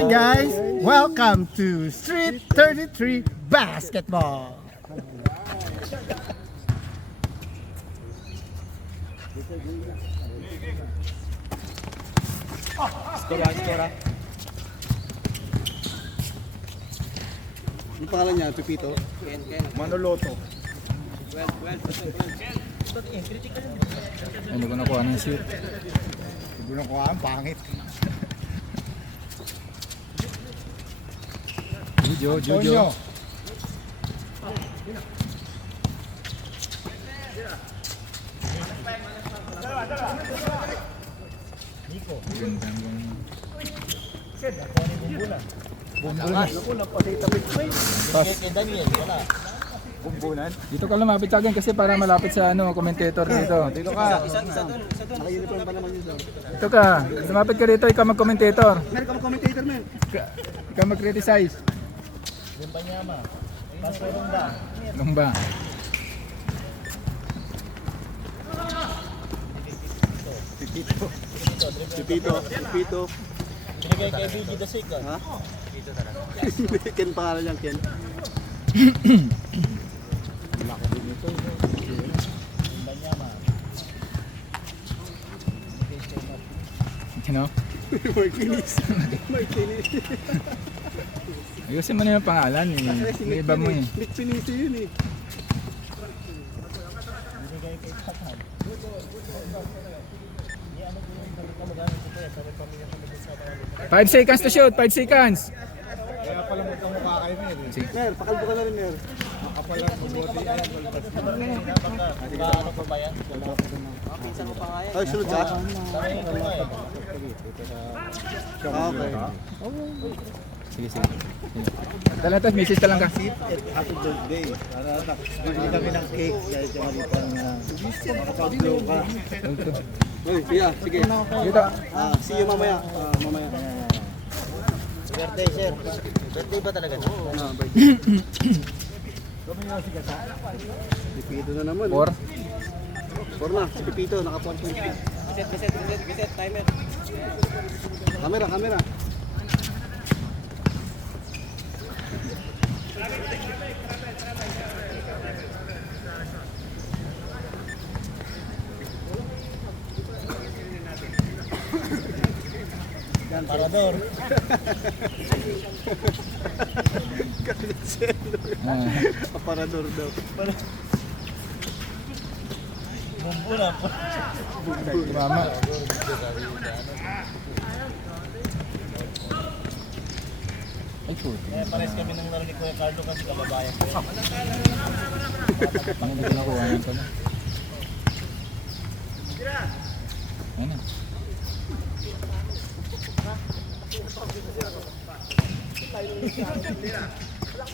Hi guys, welcome to Street 33 Basketball. Skora. Ang pangalan niya, Pipito? Ken. Manoloto. Hindi ko nakuha ng shoot. Hindi na kuha, ang pangit. Jojo. Bumbunan. Dito ka lumapit sa akin kasi para malapit sa commentator dito. Dito ka. Naka-uniform pa naman yun, sir. Dito ka. Lumapit ka dito, ikaw mag-commentator. Meron ka commentator, man. Ikaw mag-criticize. Lumba. Pipito. Binigay kay BG the Sick. Ha? Ken pangalan niya, Ken. You know? Martinis. Ayusin mo na yung pangalan eh. Yung iba mo eh. Nick Pinisi yun eh. 5 seconds to shoot, 5 seconds. Kaya pala magkamukha kayo na eh. Sige. Mer, pakalbo ka na rin, Mer. Makapala mabuti. Ayan, balbas. Paano pa ba yan? Pinsan mo pa nga yan. Ay, sunod ka? Okay. Sige. Dala ito, message ka lang ka. Happy birthday. Bili kami ng cake. Dahil siya malitan na makapag-blow ka. Uy, yeah, sige. Dito. See you mamaya. Mamaya. Birthday, sir. Birthday ba talaga? Pipito na naman. 4. Na, si Pipito, naka-point. Reset, timer. Kamera. Parador. Aparador daw. Bumbu na po. Mama. Ay, puti. Pares kami nang laro ni Kuya Carlo kasi kababayan ko. Ang hindi ko nakuha ng pala. Ayun na.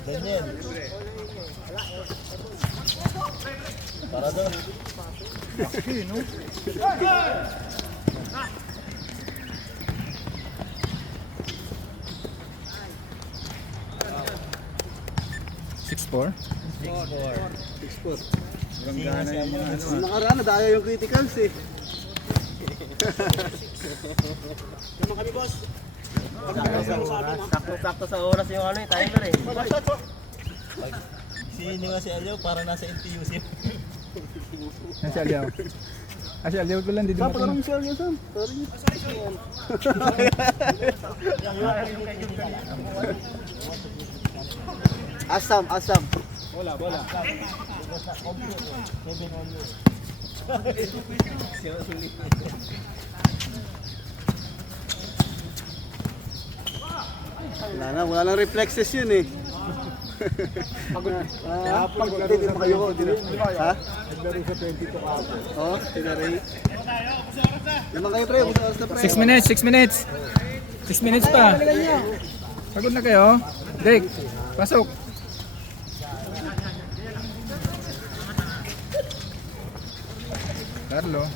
Daniel. Parador. Six-four. 6-4. Gana yung mga ano. Yung nakaraan, nadaya yung criticals eh. Naman kami, boss. Sakto sa oras yung ano, timer eh. Sino nga si Alio para nasa NTUC. Yan si Aliaw. Si Aliaw ko lang, di Sam, dumating. parang siya niya, Sam. Sorry. Asam. Bola. Wala nang reflexes yun eh. Pagod din naman kayo. Ha? Naglaro sa 22 kapo. Oo, tinaray. Naman kayo pre, busa oras na pre. 6 minutes. 6 minutes pa. Pagod na kayo. Dick, pasok. Carlo.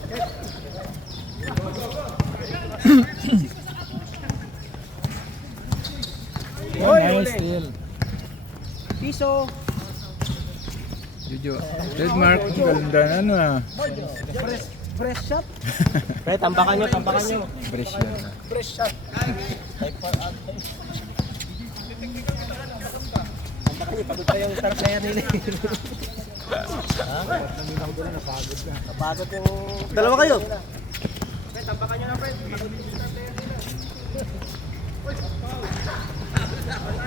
Nice steal. Piso. Jojo. Trademark. Ang ganda na ano ah. Fresh shot. Pre, tambakan nyo, tambakan nyo. Fresh yan. Fresh shot. Type 4 out. Tambakan nyo, pagod pa yung star player nila. Napagod yung... Dalawa kayo. Pre, tambakan nyo na, pre.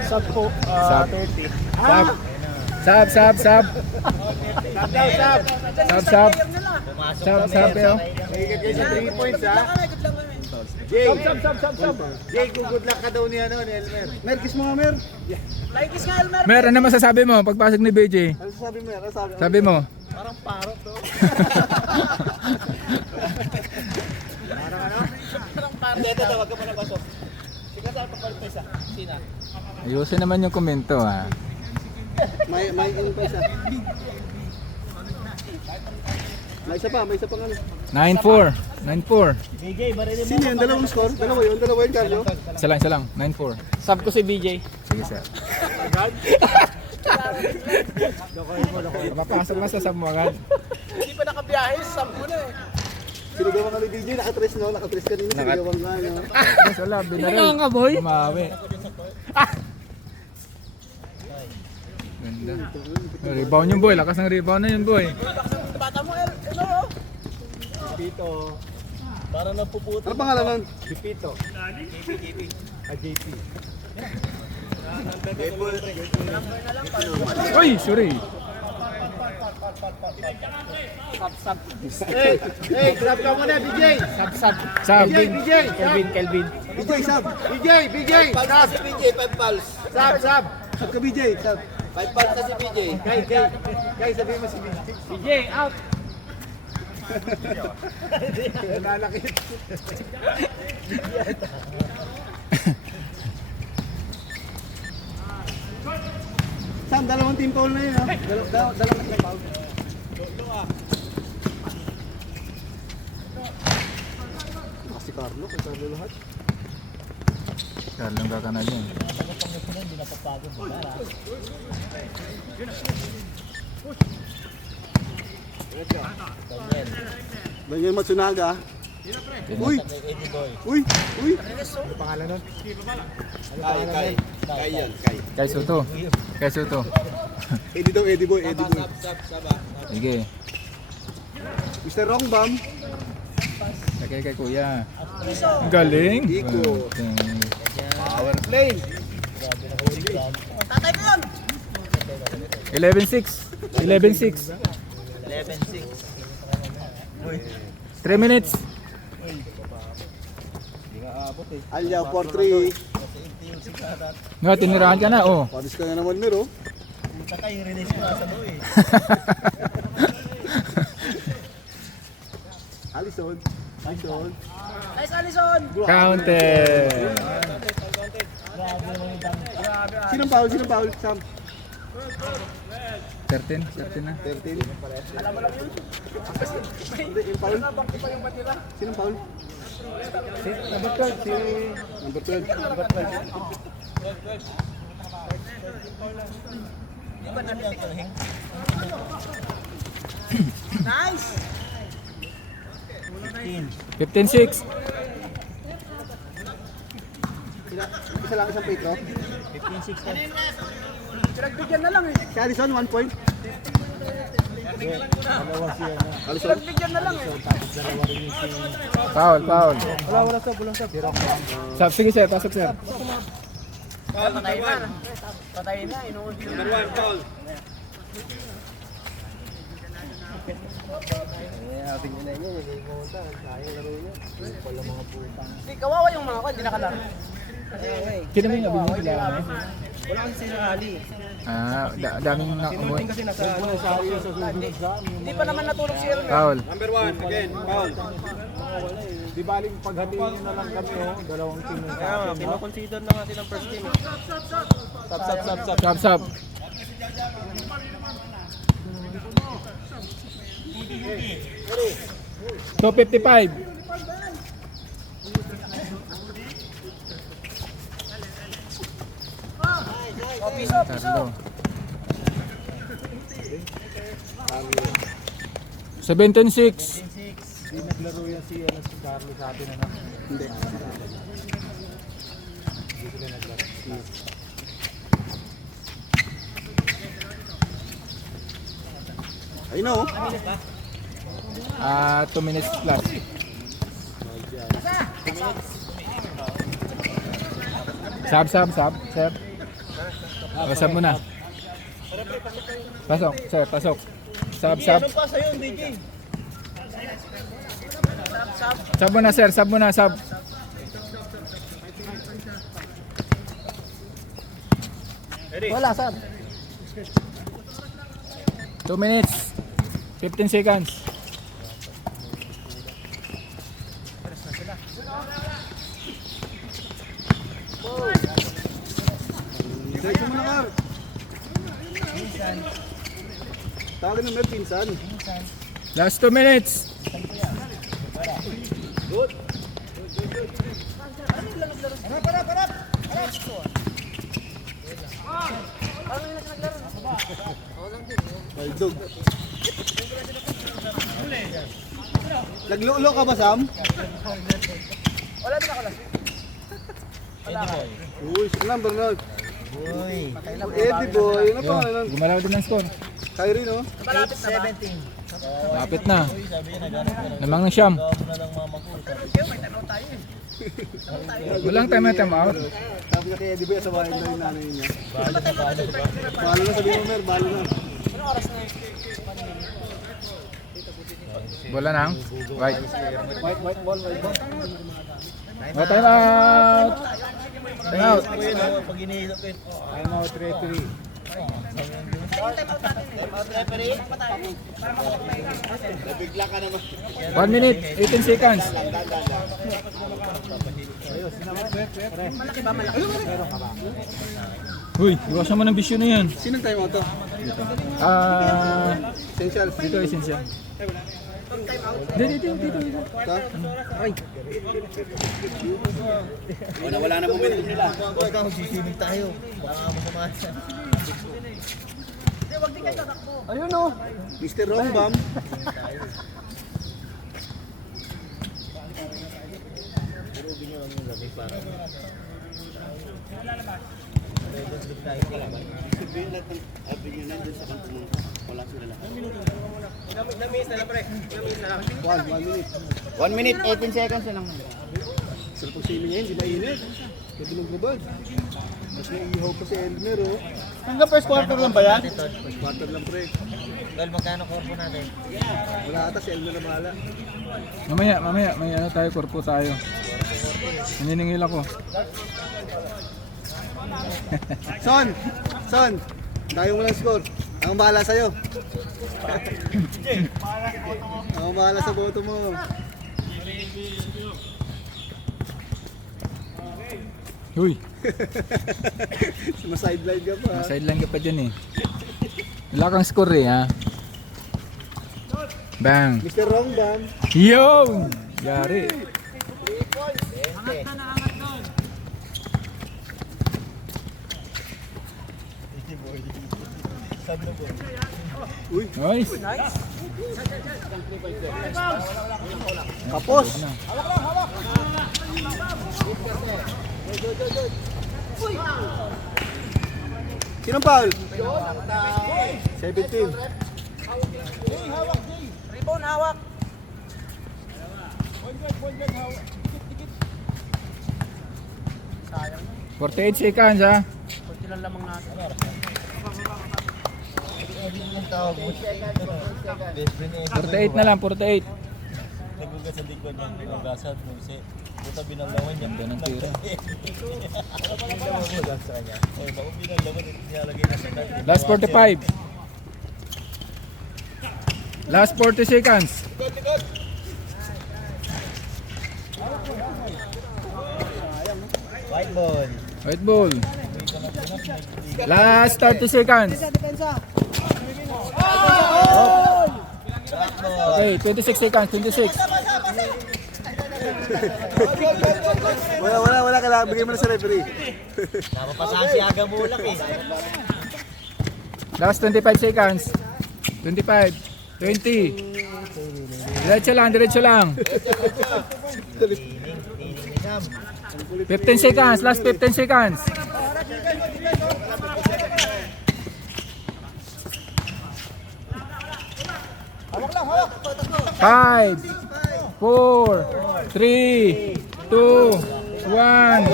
Sub po, Sub. 30. Sab. Sab. Sub. Sab. Pumasok Sub. kami. Sab. Yo. Higit kayo sa 3 points ha. Jay, Jay, good luck ka daw ni Elmer. Mer, kiss mo nga, Mer. Mer, ano masasabi mo pagpasok ni BJ? Ano sabi mo, Mer? Ano sabi mo? Sabi mo. Parang parot, no? Parang parot. Dito, wag ka muna pasok. Sige, saan papalit pa isa? Sina? Ayusin naman yung komento ha. May ano pa isa. May isa pa nga. 9-4. 9-4. BJ, barilin mo. Sino yun? Dalawang score? Dalawa yun, Carlo. Isa lang. 9-4. Sub ko si BJ. Sige sir. Mapasok na sa sub mo agad. Hindi pa nakabiyahe, sub mo na eh. Sinigawan ka ni DJ, nakatres no? Nakatres kanina, sinigawan nga no? Mas wala, binaril. Ka boy? Umawi. Ganda. Rebound yung boy, lakas ng rebound na yun boy. Bata mo, ano? Dito. Para napuputo. Ano pangalan nun? Pipito. JP. Uy, sorry. Sub. Hey, grab ka muna, BJ. Sub. Sab. BJ, Kelvin. BJ, sub. BJ, sab. Si BJ, 5 pals. Sab. Sub ka, BJ, sub. 5 pals na si BJ. Kay, sabihin mo si BJ. BJ, out. Nananakit. Sam, dalawang team foul na yun ha? Dalawang team foul. Si Carlo, kay Carlo lahat. Karlang kakanal yun. Daniel Matsunaga. Uy! Eddie Boy. Uy! Kay Soto. Eddie Boy. Sige. Mr. Rongbam. Lagay kay kuya. Galing. Iko. Power play. 11-6. 11-6. 3 minutes. Alya, 4-3. No, tinirahan ka na, oh. Paris ka na naman, Miro. Saka yung release ko nasa do eh. Alison. Nice, Alison! Counted. Sinong foul? Sam. 13 na. 13. Alam mo lang yun? Hindi, yung foul. Sinong foul? Number 12. Nice! 15-6. Isa lang isang Petro. 15-6 ka. Pinagbigyan na lang eh. Si Alison, 1 point. Alison. Foul. Wala stop. Sab, sige sir, pasok sir. Patay na, inuunti na. Number 1, foul. Hindi, kawawa yung mga ko, hindi nakalaro. Sino mo yung abin niya sila? Wala kasi sinali. Daming nakamoy. Kasi nasa hindi pa naman natulog si Elmer. Foul. Number 1, again, foul. Di baling paghatiin nyo na lang kami dalawang team yung Kaya nga, pinakonsider na natin ang first team. Sab. 255. Piso. Tatlo. 17-6. Hindi naglaro yan si Carlos sa atin na. Hindi. Hindi sila naglaro. I know. 2 minutes plus. Sab. Sab muna. Pasok, sir, pasok. Sab. Ano pa sa'yo, DJ? Sab muna, sir, sab muna, sab. Wala, saan? 2 minutes. 15 seconds. Diretso mo na, Kar. Tawagin ng may pinsan. Last 2 minutes. Baldog. Naglulo ka ba, Sam? Uy, saan Bernard? Uy. Eddie boy, ano pa? Yun, gumalaw din ng score. Kyrie, no? 8-17. Lapit na. Sabi niya, naghanap ka na. Lamang ng siyam. Gawa mo na lang mama ko. Walang time out. Sabi niya kay Eddie boy, asawahin na yung nanay niya. Balo na, balo na. Balo na, sabi mo, Mer, balo na. Bola nang. Right. White ball. Oh, time out. Time out. Pag inihilap ko yun. I'm out referee. Referee? Nabigla ka naman. 1 minute, 18 seconds. Uy, iwasan mo ng bisyo na yan. Sinong time out to? Essential. Dito essential. Dito. Ka? Wala na momentum nila. Huwag ka, magsisimig tayo. Baka masama siya. Ayun, no? Mr. Rongbam. Sabihin lahat ng abin nyo nandun sa kanto mo. Wala sila lahat. 1 minute. 1 minute, 18 seconds na lang. Sarap ang swimming ngayon, di mainit. Pwede magbabad. Mas naiihaw pa si Elmer, oh. Hanggang first quarter lang ba yan? First quarter lang, pre. Dahil magkano korpo natin? Wala ata si Elmer na bahala. Mamaya, may ano tayo, korpo tayo. Hininingil ako. Son! Tayo mo lang score. Ang bahala sa'yo. Ang bahala sa boto mo. Uy, Sumasideline ka pa. sideline ka pa dyan eh. Wala kang score eh, ha? Bang! Mr. Rongbam. Yo! Yari. Uy, Nice! kapos. Sinong foul? 17. Rebound, hawak. 48 seconds, ha? Ang tawag mo. Best friend eh. 48 na lang, 48. Nagugas sa likod ng nagugasan mo kasi puta binalawan niya. Ganda ng tira. Binalawan mo lang sa kanya. Oh, bako binalawan nilalagay na sa kanya. Last 45. Last 40 seconds. White ball. White ball. Last 30 seconds. Okay, 26 seconds, 26. Wala. Kailangan bigay mo na sa referee. Napapasahan si Aga Mulak eh. Last 25 seconds. 25, 20. Diretso lang, diretso lang. 15 seconds, last 15 seconds. 5, 4, 3, 2, 1.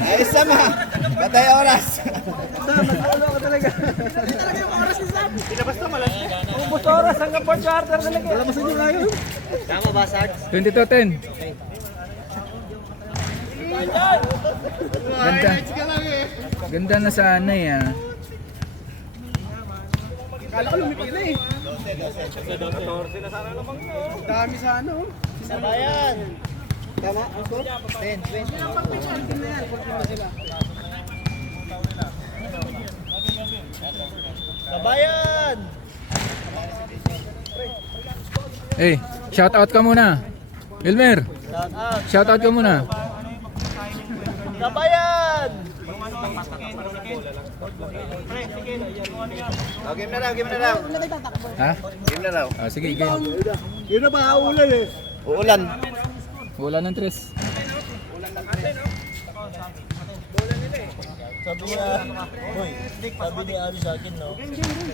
Ay, sama. Patay oras. Ubus oras hanggang 4 quarter talaga. Lamasan nyo kayo. Tama ba, Sarge? 22-10. Ganda. Ganda na sana eh. Kala ko lumipad na eh. Dami sa ano. Sabayan. Tama? Ako? 10, 20. Sabayan. Eh, shout out ka muna. Wilmer, Shout out. shout out ka muna. Sabayan. Oh, game na raw, game na raw. Ha? Game na raw. Ah, sige, game. Yun na ba? Ulan eh. Uulan. Wala ng tres. Sabi niya, boy, sabi ni Ari sa akin, no?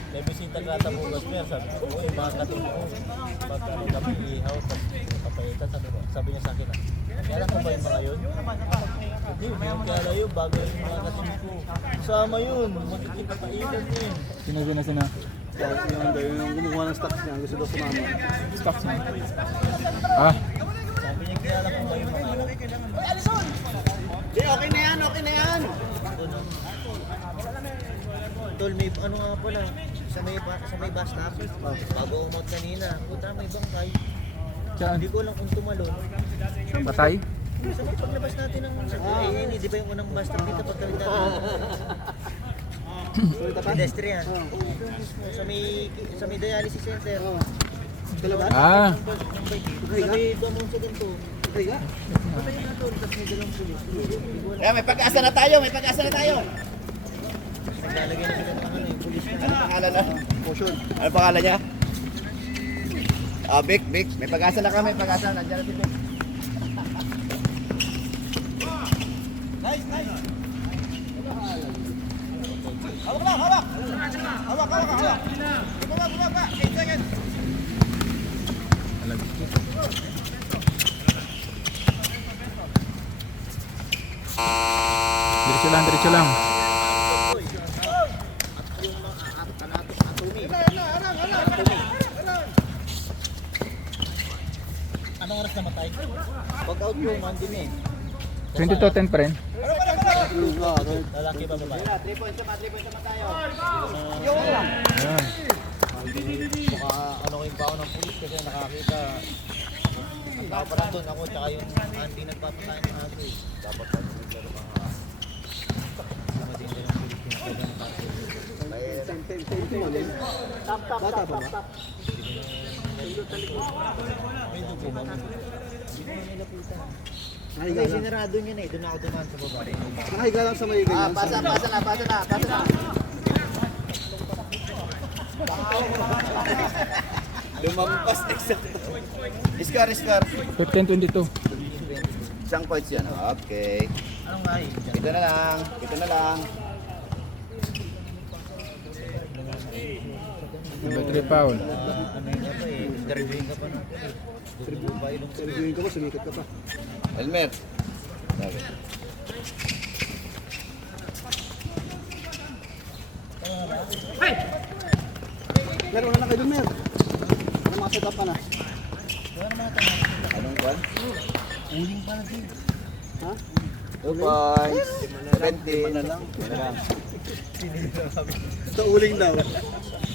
May bisita ka ata bukas niya. Sabi ko, uy, mga katulong ko. Pag ano kami ihaw, papayitan. Sabi niya sa akin, kaya ko ba yung mga yun? Hindi, hindi ko kaya yun, bago yung mga katulong ko. Sama yun, magkikipaitan yun. Sina. Yung gumawa ng stocks niya, gusto daw sumama. Stocks na. Ah, Sabi niya, kaya ko ba yung mga yun? Okay na yan, okay na yan. Tol, may ano nga pala, sa may bus stop, bago umot kanina, puta may bangkay. saan? Hindi ko alam kung tumalon. Patay? Sa may paglabas natin ng di ba yung unang bus stop dito pagkawin natin? Pedestrian. Oo, doon mismo, sa may dialysis center. Ah, Sa may bamong sa ganito. Kaya may pag-asa na tayo, may pag-asa na tayo. Naglalagay na sila ng ano yung pulis na. Ano pangalan na? Ano pangalan niya? Ah, Vic. May pag-asa na kami, pag-asa. Nandiyan na si Vic. diretso lang. Anong oras namatay? Pag out yung mandin eh. 22-10 pa rin. Lalaki ba babae? 3 points naman tayo. Ayan. Baka ano ko yung baon ng pulis kasi nakakita. Ang tao pa lang doon ako tsaka yung auntie nagpapakain ng aso eh. Dapat pa yung laro mga matindi ng pulis yung kaya ng aso. Bata ba ba? May dugo ba? Hindi mo nilapitan. Nakahiga Kasi lang. sinarado niya na eh. Doon ako dumaan sa baba. Nakahiga lang sa may ganyan. Pasa na. Lumampas exacto. Score. 15-22. Isang points yan. Okay. Anong nga eh? Ito na lang. Number 3 foul. Ano yun pa eh. Interviewin ka pa natin eh. Dugo ba ilong ko? Reviewin ka pa, sumikat ka pa. Helmet. Okay. Meron na kayo dun, Mer. Para makaset up ka na. Anong kwan? Uling pala din. Ha? 2 points. 20 na lang. Ito uling daw.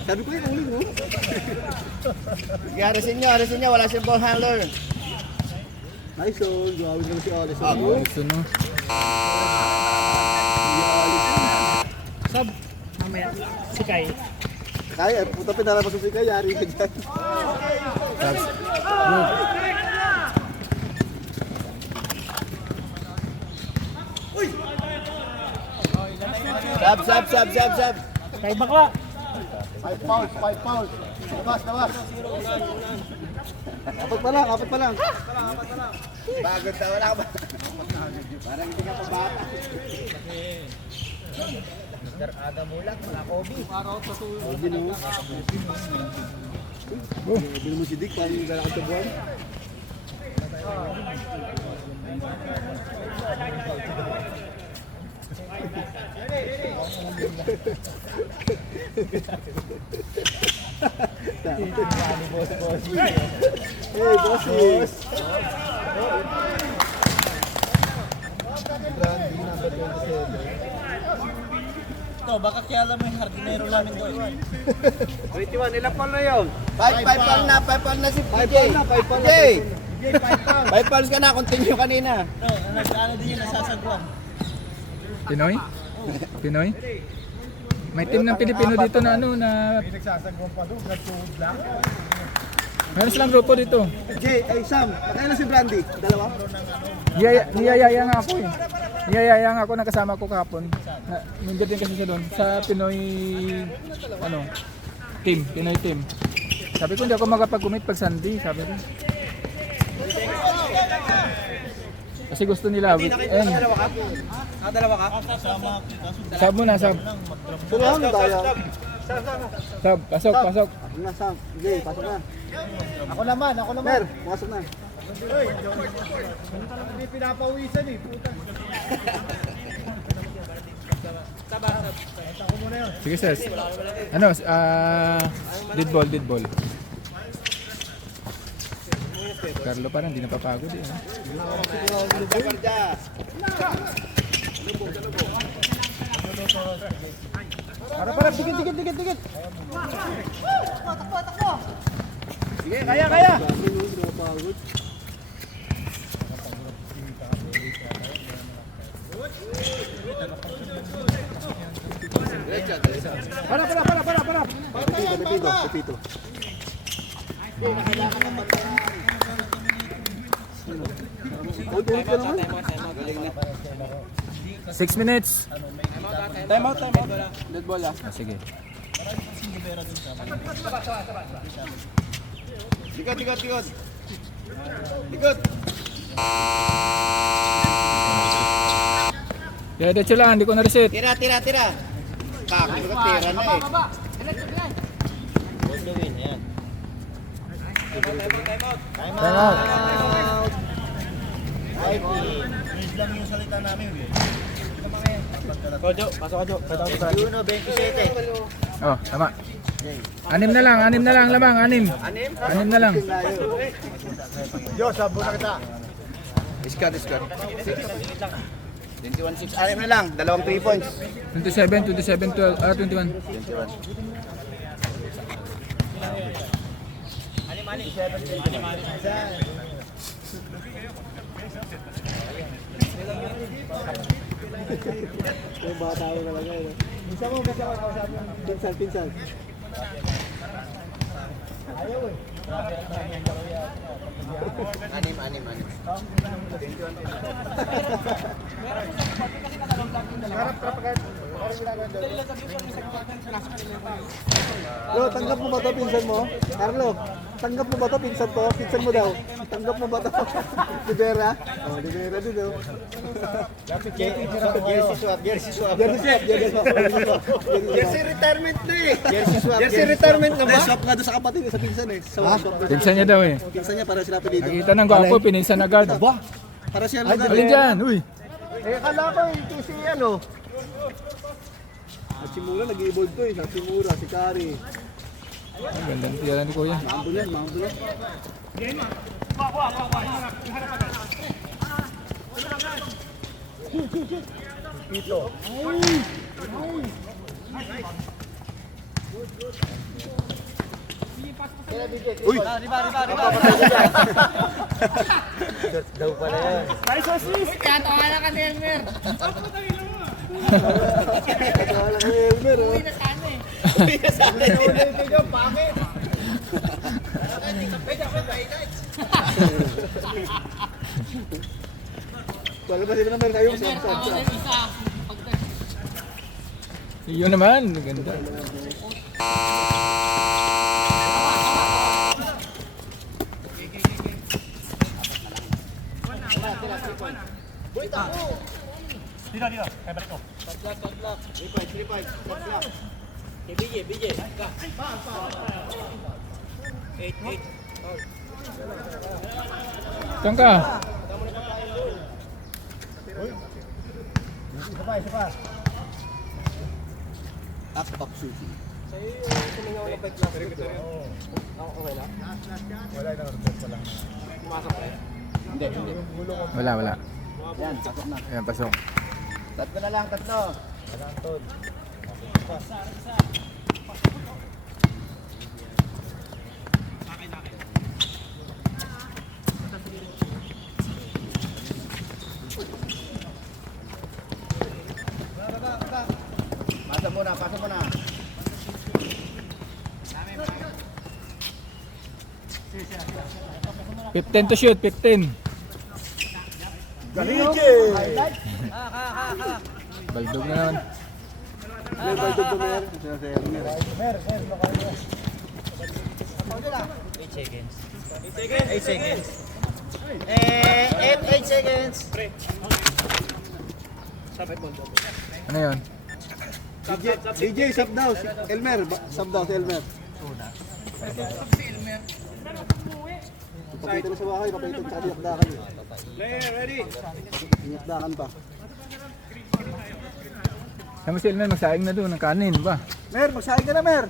Sabi ko yung uling, no? Harisin nyo. Wala siyang ball handler. Nice one. Gawin naman si Alice. Gusto no? Kaya, puta pinalabas mo si Kaya, yari ka dyan. Sab. Kay bakla. 5 fouls. Labas. Apat pa lang. Pagod na, wala ka ba? Parang hindi ka pa bata. Hindi mo si Dick, parang yung lalakad sa buwan. Hey, bosses! Ito, baka kaya alam mo yung hardinero namin doon. 21, ilang pal na yun? 5 pound na si PJ. 5 pound na. PJ! 5 pounds ka na, continue kanina. Ito, nag-ano din yun, nasasagwan. Pinoy? May team ng Pilipino dito na ano na Nagsasagwan pa doon, nagtuhod lang. meron silang grupo dito. Jay, ay Sam, nakailan si Brandy? Dalawa? Niyayaya nga ako eh. Niyayaya nga ako, nakasama ko kahapon. Nandun din kasi siya doon sa Pinoy Pinoy team. Sabi ko hindi ako makapag-commit pag Sunday, sabi ko. Kasi gusto nila Dalawa ka? Sab mo na, sab. Sulahan mo tayo. Sab, pasok. Ako na, Sam. Jay, pasok na. Ako naman. Mer, pasok na. Hindi pinapawisan eh, puta. Sige, sis. Ano, dead ball. Carlo parang hindi napapagod eh. Para, dikit. Sige, kaya. Para. Repito. 6 minutes. Time out. Dead ball ah. Sige. Likod. Diretso lang, hindi ko na-reset. Tira. Kakil ko, tira na eh. On the win, ayan. Time out. Please lang yung salita namin. Kojo, pasok Kojo. Juno, 27. Oh, tama. 6 na lang lamang, 6. 6 na lang. Yo, sabo na kita. Discard. 21-6. Anim na lang, dalawang 3 points. 27, 12, 21. 21. May bata ko talaga eh. Pinsan. Anim. Lo, tanggap mo ba to pinsan mo? Carlo, tanggap mo ba to pinsan to? Pinsan mo daw. Tanggap mo ba to? Libera? Oh, libera din oh. Jersey swap. Jersey retirement na eh. Jersey retirement na ba? Swap nga doon sa kapatid sa pinsan eh. Sa swap. Pinsan niya daw eh. Pinsan niya para sila dito. Nakita ng gwapo, pininsan agad. Para siya Ay, lugar. alin dyan, uy. Eh, kala ko yung si ano. At si Mura nag-evolve to eh. Si Mura, si Kari. Ang ganda ng tira ni Kuya. Mambo yan. Uy! Daw pala yan. Katawa lang kay Elmer oh. Wala ba sila naman kayo? Yun naman, ganda. Saan ka? Akpak shooting. Hindi. Wala, wala. Yan, pasok na. Ayan, pasok. Tatlo na lang, tatlo. Pasok muna. 15 to shoot, 15. Baldog na naman. May baldog to Mer. Siya si Elmer. 8 seconds. 8 seconds. Ano yun? DJ, sub daw. Si Elmer. Sub daw si Elmer. Papaitan na sa wakay. Papaitan sa yakdakan. Player, ready? Yakdakan pa. Sabi si Elmer, magsaing na doon ng kanin ba? Mer, magsahin ka na Mer.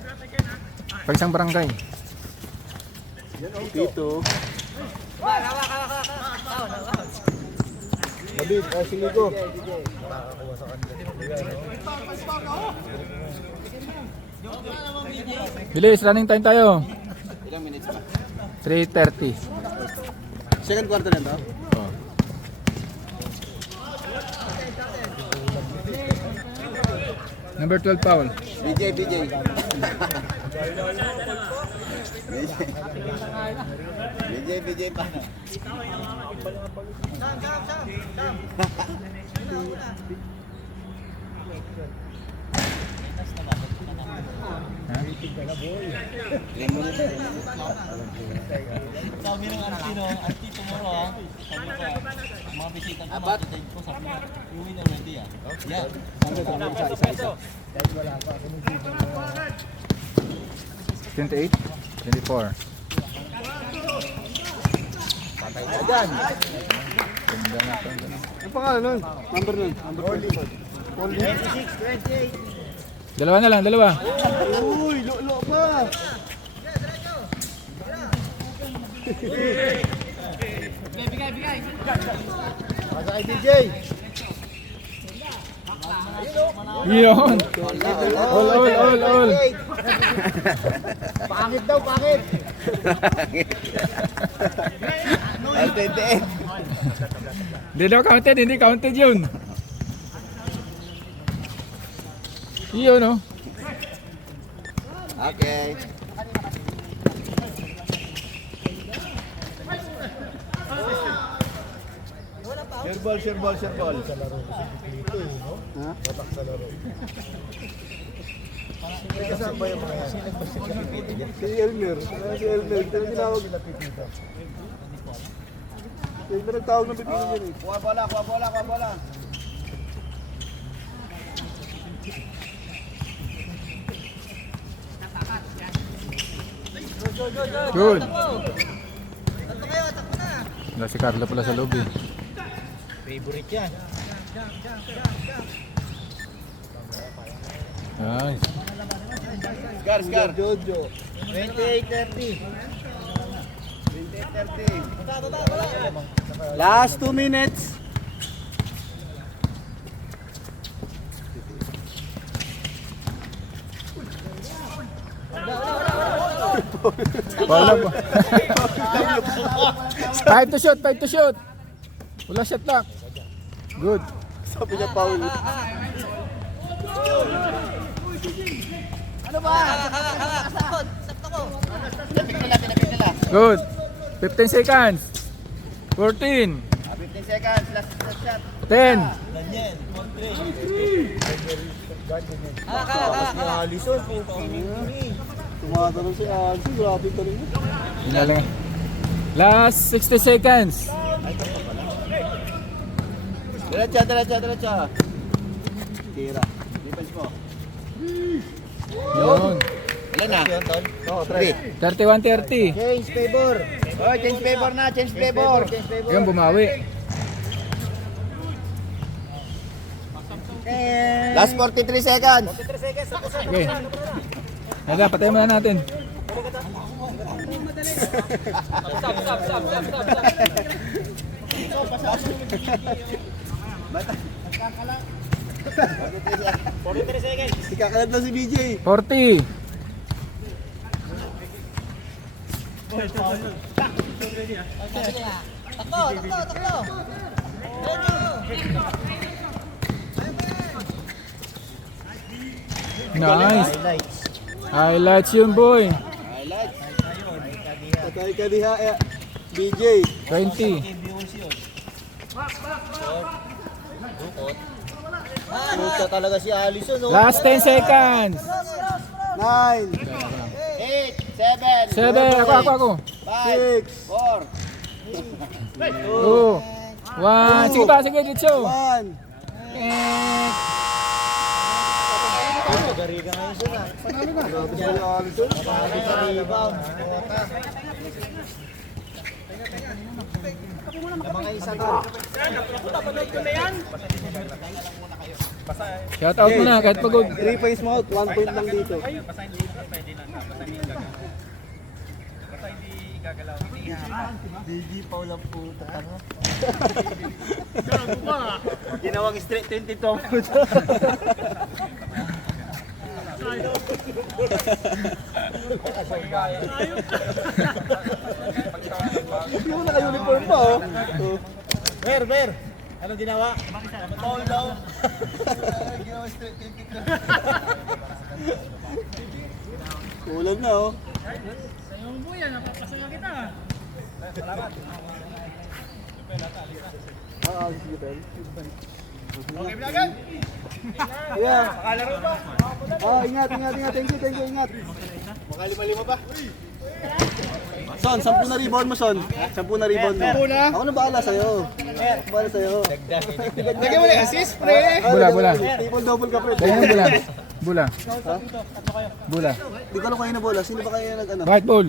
Pag isang barangay. Dito. David, siligo. Bilis, running time tayo. Ilang minutes pa? 3:30. Second quarter na to. Oh. Number 12 foul. BJ. BJ pa. Sabi ng auntie tomorrow, sabi ko, mga bisita ko, matitid ko, sabi niya, you win already ah. Yeah. 28, 24. Ganda na ito. Ang pangalan nun? Number nun? Number 24. 26, 28. Dalawa na lang, dalawa. Uy, lo pa. Pasa kay DJ. Yun. All. Pangit daw, pangit. Ay, 28. Hindi daw counted, hindi counted yun. Yun, no? Okay. Share ball. Ha? Kasama yung mga yan. Si Elmer. Si Elmer. Ito na tinawag. Si Elmer nagtawag ng pipino dyan eh. Kuha bola. Good. Wala si Carlo pala sa loob eh. Favorite yan. Nice. Scar. Jojo. 28-30. 28-30. Last 2 minutes. Wala ba? 5 to shoot. Wala shot clock. Good. Sabi niya foul. Good. 15 seconds. 14. 15 seconds, last shot. 10. Ganyan. Tapos ni Allison, puto ini. Tumatanong si Alson, grabe ka rin. Hinalang. Last 60 seconds. Diretso. Tira. Defense mo. Yun. Ilan na? Oo, 3. 31-30. Change flavor. Oh, change flavor na, change flavor. Yun, bumawi. Last 43 seconds. Okay. Hala, patayin muna natin. Ikakalad na si BJ. 40. Nice. Highlights yun, boy. Patay ka diha, BJ. 20. Puta talaga si Allison, no? Last 10 seconds. 9, 8, 7, 7. Ako. 6, 4. 2. 1. Sige pa, sige, dito. 1. Gariga ngayon siya na. Grabe si Alson. Sabi sa rebound. Shout out mo na, kahit pagod. 3 points mo out, 1 point lang dito. Digi Paul ang puta. Ano? Ginawang straight 22. Hindi mo naka-uniform pa, oh. Ber. Anong ginawa? Paul daw. Ginawa straight 22. Kulang na, oh. Sige, Pel. Okay, vlogger! Yeah. Ingat. Thank you, ingat. Mga lima-lima ba? Son, 10 na rebound mo, Son. 10 na rebound mo. Ako na bahala sa'yo. Lagyan mo na yung assist, pre! Bula. Triple double ka, pre. Ganyan bula. Bula. Bula. Di ko alam kayo na bola. Sino ba kayo nag-ano? White ball.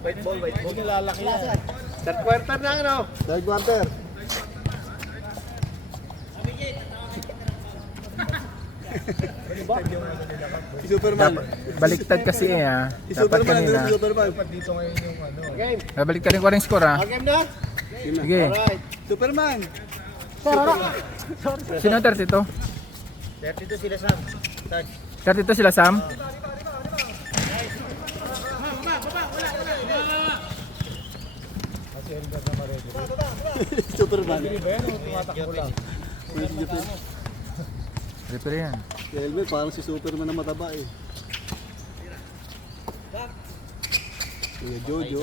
White ball. Nilalaki yan. Third quarter na ano? Third quarter. Si Superman. Baliktad kasi Si Dapat Superman. kanina. Si Superman. Baliktad ko rin score Game na? Sige. Superman. Sino 32? 32 sila Sam. 32 sila, Sam? Superman. Referee yan. Si Elmer, parang si Superman na mataba eh. Kuya Jojo.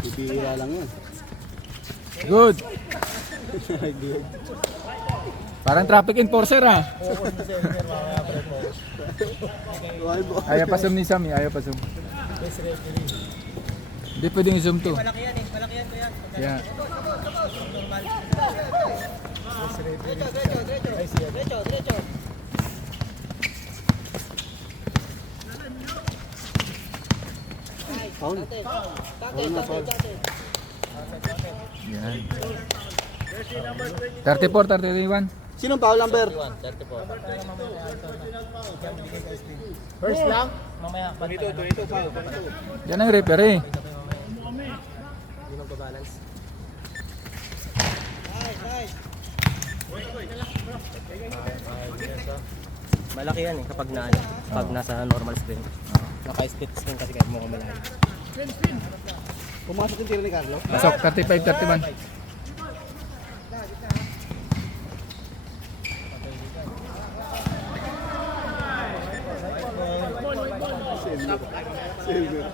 Pipira lang yan. Good. Parang traffic enforcer Ayaw pa zoom ni Sam ayaw pa zoom. Hindi pwedeng zoom to. Malaki yan kuya. Yeah. Diretso. Paul. Yan. 34, 31. Sinong Paul number? 34. First lang? Mamaya pa. Yan ang referee. Malaki yan kapag nasa normal screen. Naka-split screen kasi kahit mo kumalayo. Pumasok yung tira ni Carlo. Pasok, 35, 31. Silver.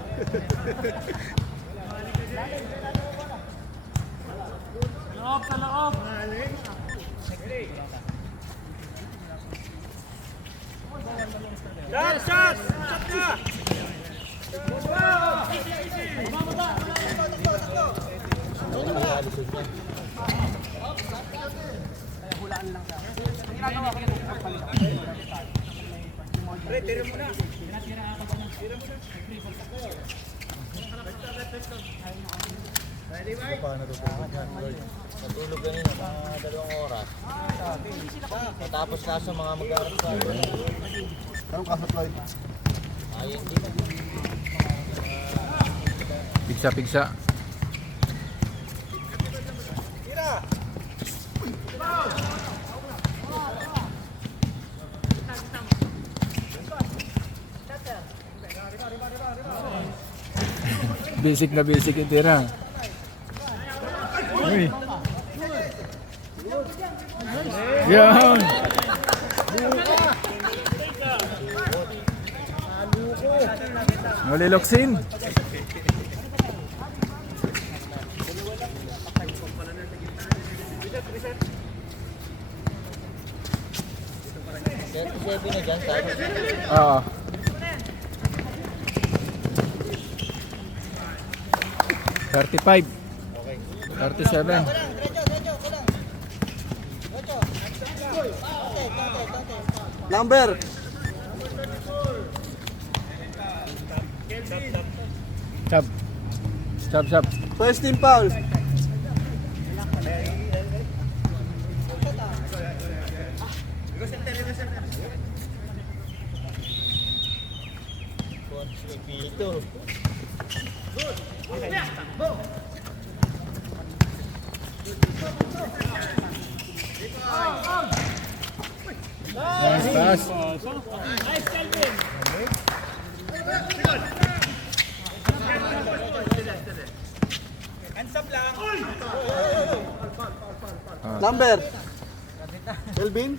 Natulog kanina mga 2 oras. Matapos kaso mga mag-aaral sa Anong kaso, Floyd? ayun din. Pigsa. Basic na basic yung tira. Uy. Yan. Maliloksin. Seven na dyan sa ano. Oo. 35. 37. Number. Chab. First team foul. Pito. Nice pass. Number. Kelvin.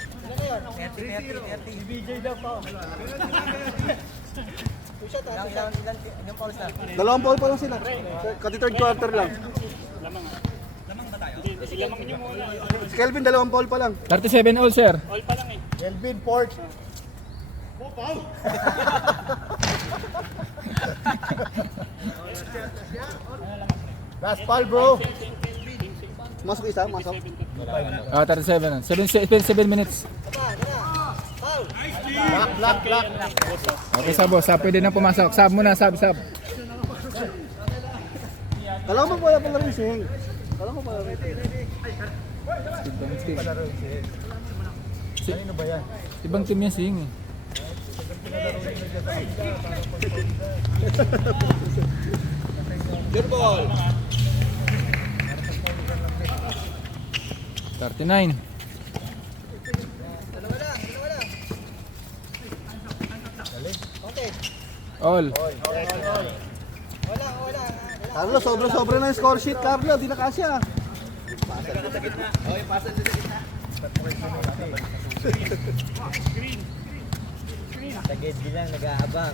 Dalawang foul pa lang sila. Kati third quarter lang. Si Kelvin, dalawang foul pa lang. 37 all, sir. Kelvin, fourth. Last foul, bro. Masok isa, masok. 37. 7 minutes. Block. Okay, sabo. Pwede na pumasok. Sab muna, sab. Kala mo pala pala rin si Heng. Kala mo pala rin. Kanino ba yan? Ibang team yan si Hing eh. Good ball. 39. All. Carlo, sobra na yung score sheet, Carlo. Di na kasya. Okay, pasan din sa gitna. Sa gate bilang nag-aabang.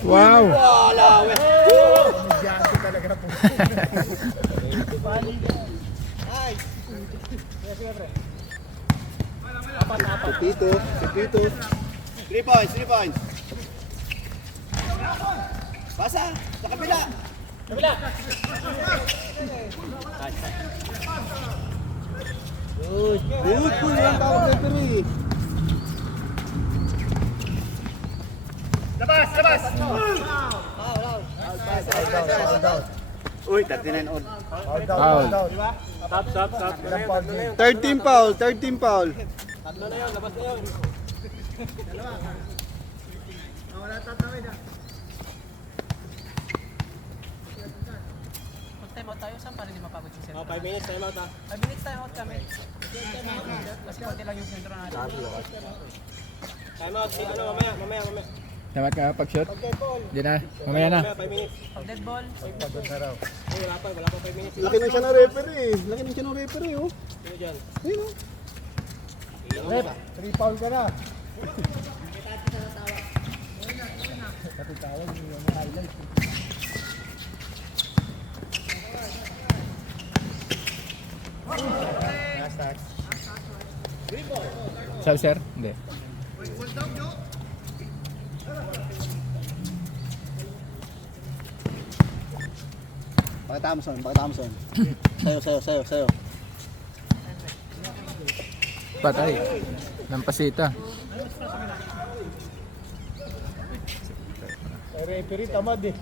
Wow. Pipito. 3 points. Pasa, sa kabila. Good yan, tawag referee. Uy, 39 on. Foul. Third team foul. Time out tayo, saan para hindi mapagod si Sentro? 5 minutes time out ha. 5 minutes time out kami. Kasi konti lang yung Sentro natin. Time out si ano mamaya. Dapat ka pag-shot? Hindi na. Mamaya na. 5 minutes. Pag dead ball, Wala pa 5 minutes. Laki na siya ng referee. Oh. Sino dyan? Ayun, oh. Rep, 3 foul ka na. Sabi sir? Hindi. Bakit Amazon? Sayo. Patay. Lampasita. Ay, referee, tamad eh.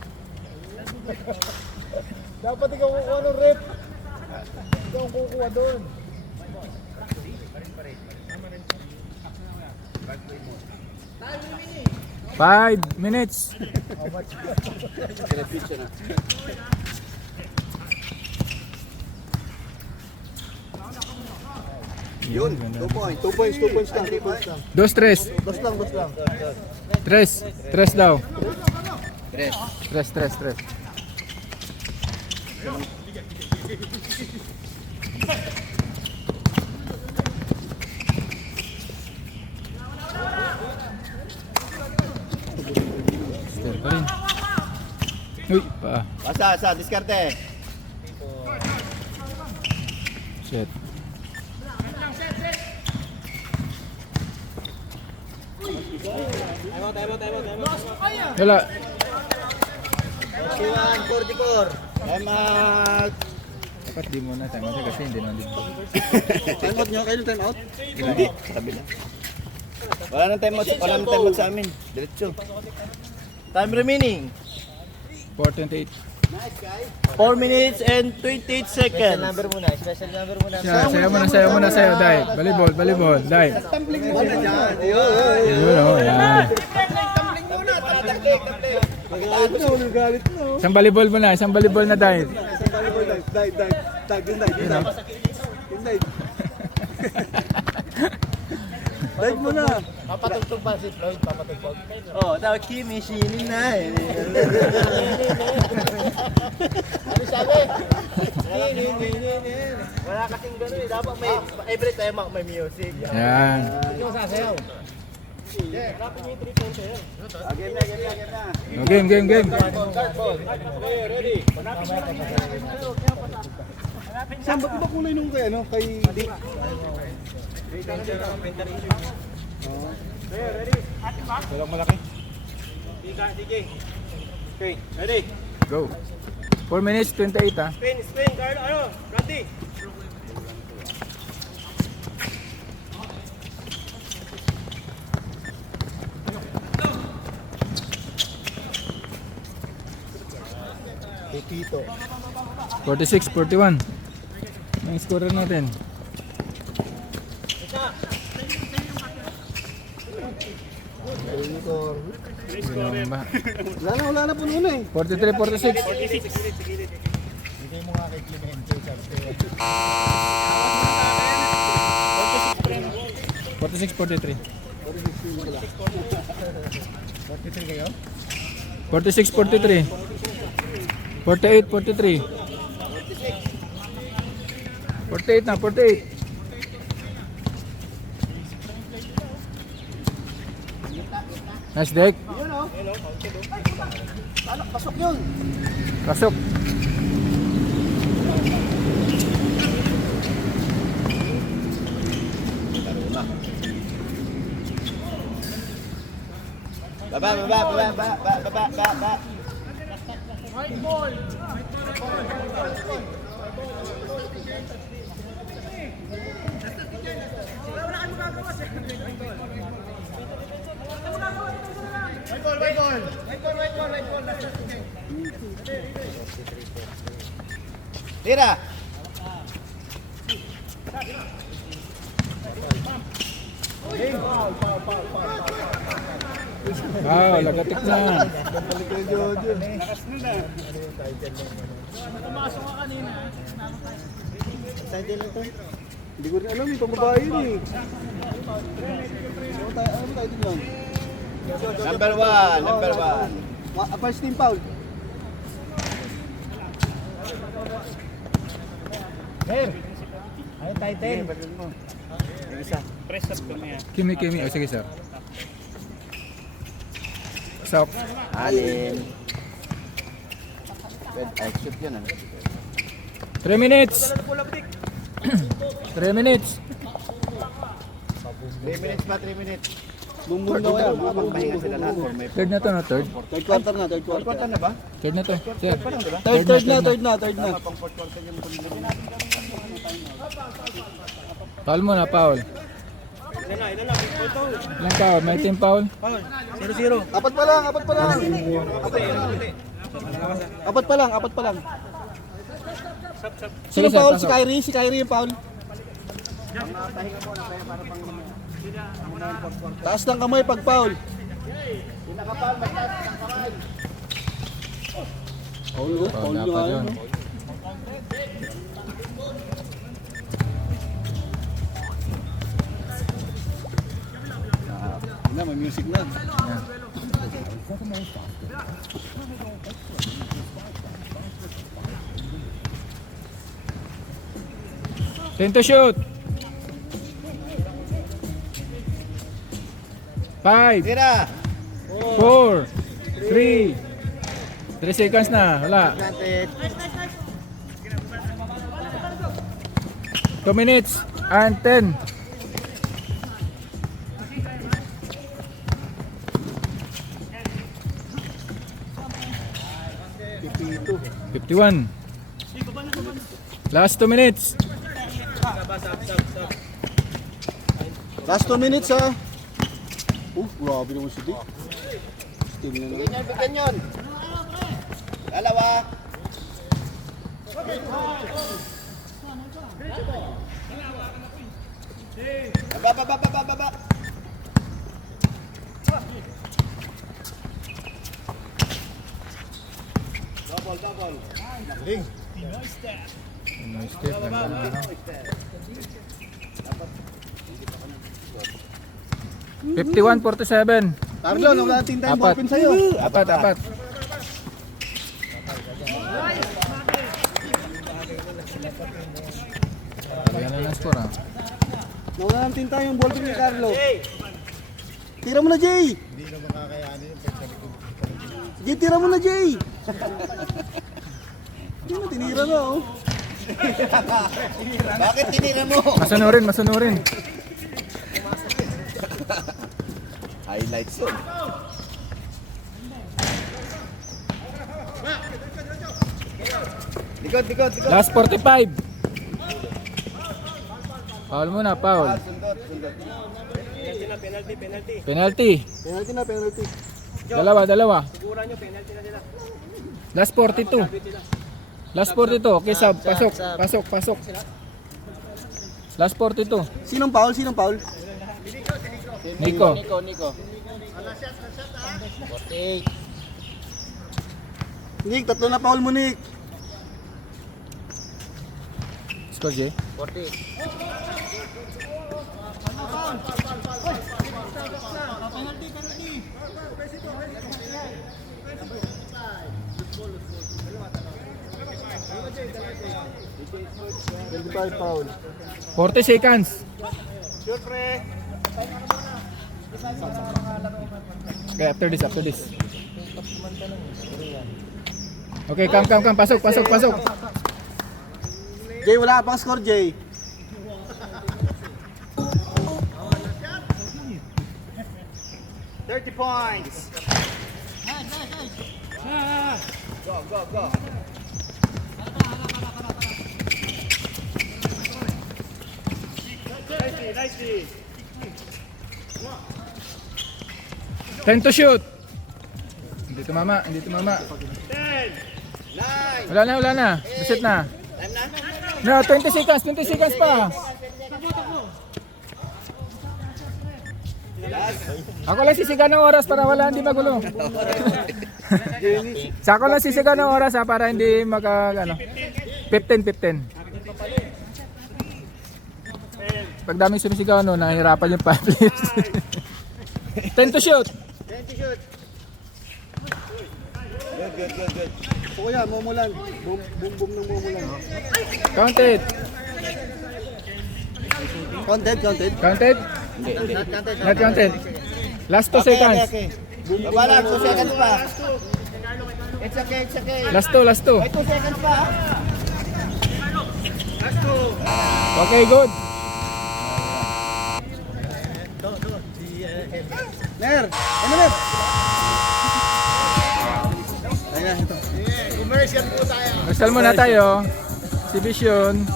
Dapat ikaw kukuha ng rep. Ikaw ang kukuha doon. Five minutes. Yun, 2 points. 2 points lang. 2 points lang. Dos, tres. Dos lang. Tres. Tres daw. Tres. Tres. Still pa rin. Uy, pa. Asa, diskarte. Shit. Wala. Siwan, 44. Time out. Dapat di muna time out kasi hindi naman dito. Time out nyo? Kayo time out? Hindi, sa kabila. Wala nang time out sa amin. Diretso. Time remaining. 4:28. 4 minutes and 28 seconds. Number muna, special number muna. Sayo muna, Dai. Volleyball, Dai. Tumbling muna dyan. Yun, oh, yan. Nagalit na. Isang volleyball muna, na, Dai. Dive mo na. Papatugtog pa si Floyd, papatugtog. Oh, tawag Kimi, sinin na. Ano sabi? Wala kasing gano'n eh. Dapat may, every time may music. Yan. Yung sasayaw. Game na. Oh, game. Saan ba kulay nung kay Dick? Walang malaki. Okay, ready? Go. 4 minutes, 28 ah. Spin, Carlo, Randy. Tito. 46-41. Ang scorer natin. Yung ba? Wala na po muna eh. 43-46. Bigay mo nga kay Clemente. 46-43. 43 kayo? 46-43. 48-43. 48 na, 48. Nice deck. Pasok yun. Pasok. Baba. Tira. Wow, lagatik na. Hindi ko rin alam eh, pambabae yun eh. Ano tayo din yan? Number one. First team foul. Ayun, title. Kimi. O sige sir. Pasok. Alin. Ay, shoot yun ano. 3 minutes. 3 minutes. 3 minutes pa, 3 minutes. Bumbum daw yan. Magpahinga sila lahat for may Third na to, no? Third? Third quarter na, third fourth quarter. quarter na ba? Third na to. Sir. Third na. Pang fourth quarter yung Foul mo na, foul. Ilang foul? May team foul? Apat pa lang. Apat pa lang. Sige, Sino sir, foul? pasok. Si Kyrie yung foul. Taas ng kamay pag foul. Oh, dapat yun. Na, may music na. Yan. Ten to shoot. 5, Tira! 4, 3 seconds na. Wala. 2 minutes and 10. Pipito. 51. Last 2 minutes. Last 2 minutes ha. Grabe naman si Dick. Steam na naman. Bigyan yun! Dalawa! Baba! Double. Nice step. Ganda na. 51-47. Carlo, wala natin tayo Apat. ballpen sa'yo. Apat. Yan na score ah. Nawala natin tayo yung ballpen ni Carlo. Tira mo na, Jay! Hindi na makakayanin yung Jay, tira mo na, Jay! Hindi mo, tinira na, oh. Bakit tinira mo? Masunurin. Highlights yun. Likod. Last 45. Foul muna, foul. Sundot. Penalty. Penalty. Dalawa. Last 42. Okay, sub. Pasok. Last 42. Sinong foul? Nico. Nick, tatlo na foul mo, Nick. Score, Jay. 40. Five foul. 40 seconds. Okay, after this. Okay, come. Pasok. Jay, wala pang score, Jay. Points. Go. 10 to shoot. Hindi tumama. 10, 9, Wala na. Reset na. time na? No, 20 seconds pa. Ako lang sisigaw ng oras para wala hindi magulo. Sa ako lang sisigaw ng oras para hindi ano. 15. Pag daming sumisigaw nahihirapan yung 5 players. 10 to shoot. Good. O yan, mumulan. Boom ng mumulan. Counted. Counted. Counted? Not counted. Not counted. Last 2 seconds. Babalag, 2 seconds pa. It's okay, it's okay. Last two, last two. May 2 seconds pa. Okay, good. Ner! Ano Ner? Ayun na, ito. Commercial po tayo. Masal muna tayo. Exhibition.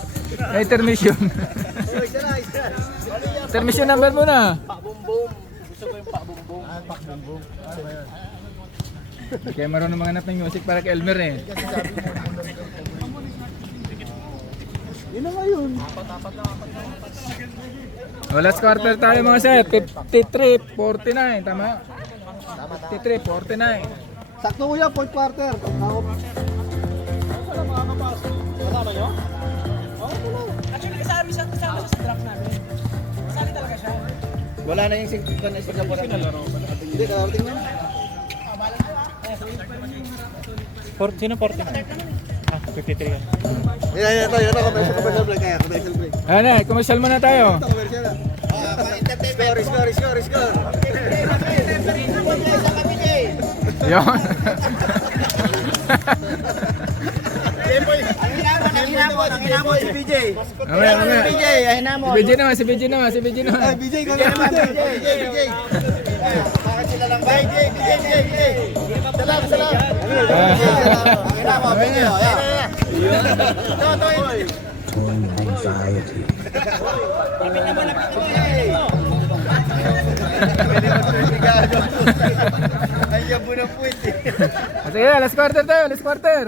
Intermission. Intermission number muna. Pakbumbong. Gusto ko yung pakbumbong. Pakbumbong. Ano ba yun? Kaya marunong maghanap ng music para kay Elmer eh. Yun na nga yun. O, last quarter tayo mga sir. 53-49. Tama? 53-49. Sakto kuya, fourth quarter. Ako. Actually, kasama siya sa draft namin. Kasali talaga siya. Wala na yung Singapore. Hindi, kalarating na. Sino 49? Ah, 53 yan. Yan, ito, commercial break kaya, commercial break. Ayan na, commercial muna tayo. Ito, commercial na. Score. Yun. Ang hinamon si BJ. Mamaya, mamaya. BJ, hinamon. Si BJ naman, si BJ naman, si BJ naman. Ay, BJ, ko na BJ. Bakit sila lang ba? BJ. Salam. Ang hinamon, BJ. Ang yabo ng puwit eh. Sige, last quarter tayo, last quarter.